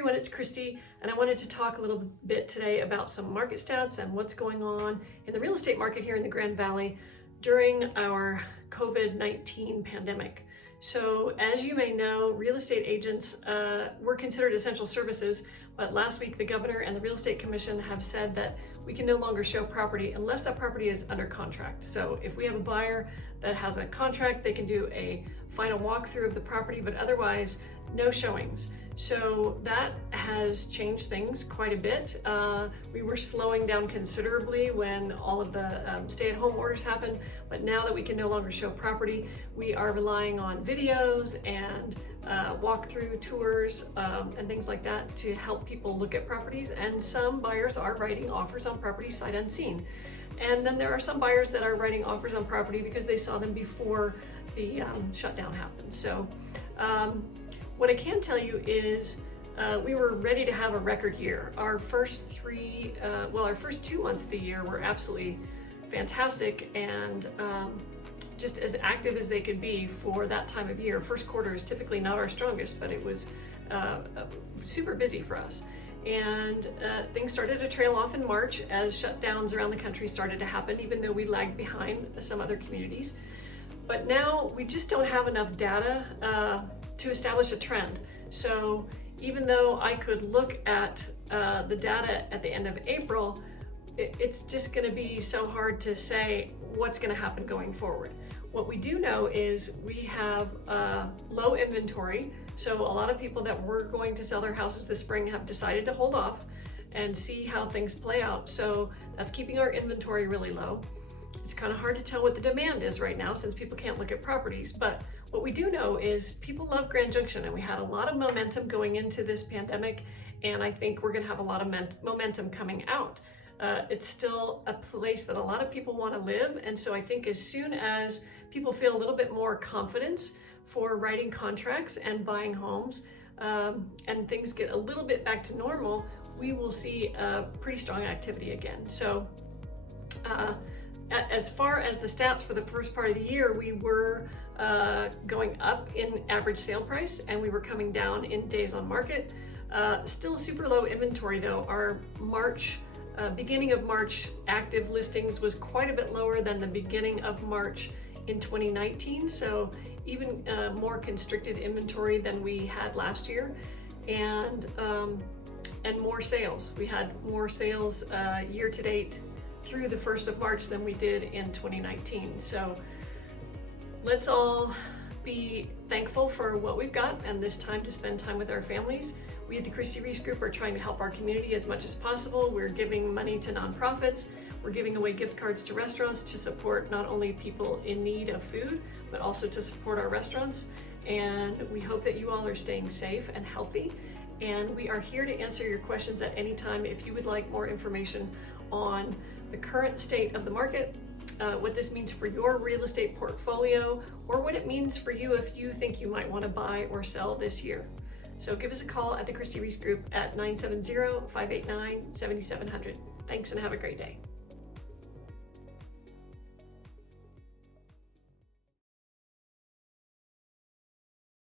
everyone, it's Christy, and I wanted to talk a little bit today about some market stats and what's going on in the real estate market here in the Grand Valley during our COVID-19 pandemic. So as you may know, real estate agents were considered essential services, but last week the governor and the real estate commission have said that we can no longer show property unless that property is under contract. So if we have a buyer that has a contract, they can do a final walkthrough of the property, but otherwise no showings. So that has changed things quite a bit. We were slowing down considerably when all of the stay-at-home orders happened, but now that we can no longer show property, we are relying on videos and walkthrough tours and things like that to help people look at properties. And some buyers are writing offers on property sight unseen. And then there are some buyers that are writing offers on property because they saw them before the shutdown happened. So what I can tell you is we were ready to have a record year. Our first 2 months of the year were absolutely fantastic and just as active as they could be for that time of year. First quarter is typically not our strongest, but it was super busy for us. And things started to trail off in March as shutdowns around the country started to happen, even though we lagged behind some other communities. But now we just don't have enough data to establish a trend. So even though I could look at the data at the end of April, it's just going to be so hard to say what's going to happen going forward. What we do know is we have low inventory. So a lot of people that were going to sell their houses this spring have decided to hold off and see how things play out. So that's keeping our inventory really low. It's kind of hard to tell what the demand is right now since people can't look at properties, but what we do know is people love Grand Junction, and we had a lot of momentum going into this pandemic, and I think we're going to have a lot of momentum coming out. It's still a place that a lot of people want to live, and so I think as soon as people feel a little bit more confidence for writing contracts and buying homes, and things get a little bit back to normal, we will see pretty strong activity again. So as far as the stats for the first part of the year, we were going up in average sale price and we were coming down in days on market. Still super low inventory though. Our beginning of March active listings was quite a bit lower than the beginning of March in 2019. So even more constricted inventory than we had last year, and more sales. We had more sales year to date through the 1st of March than we did in 2019. So let's all be thankful for what we've got and this time to spend time with our families. We at the Christi Reece Group are trying to help our community as much as possible. We're giving money to nonprofits. We're giving away gift cards to restaurants to support not only people in need of food, but also to support our restaurants. And we hope that you all are staying safe and healthy. And we are here to answer your questions at any time if you would like more information on the current state of the market, what this means for your real estate portfolio, or what it means for you if you think you might want to buy or sell this year. So give us a call at the Christi Reece Group at 970-589-7700. Thanks and have a great day.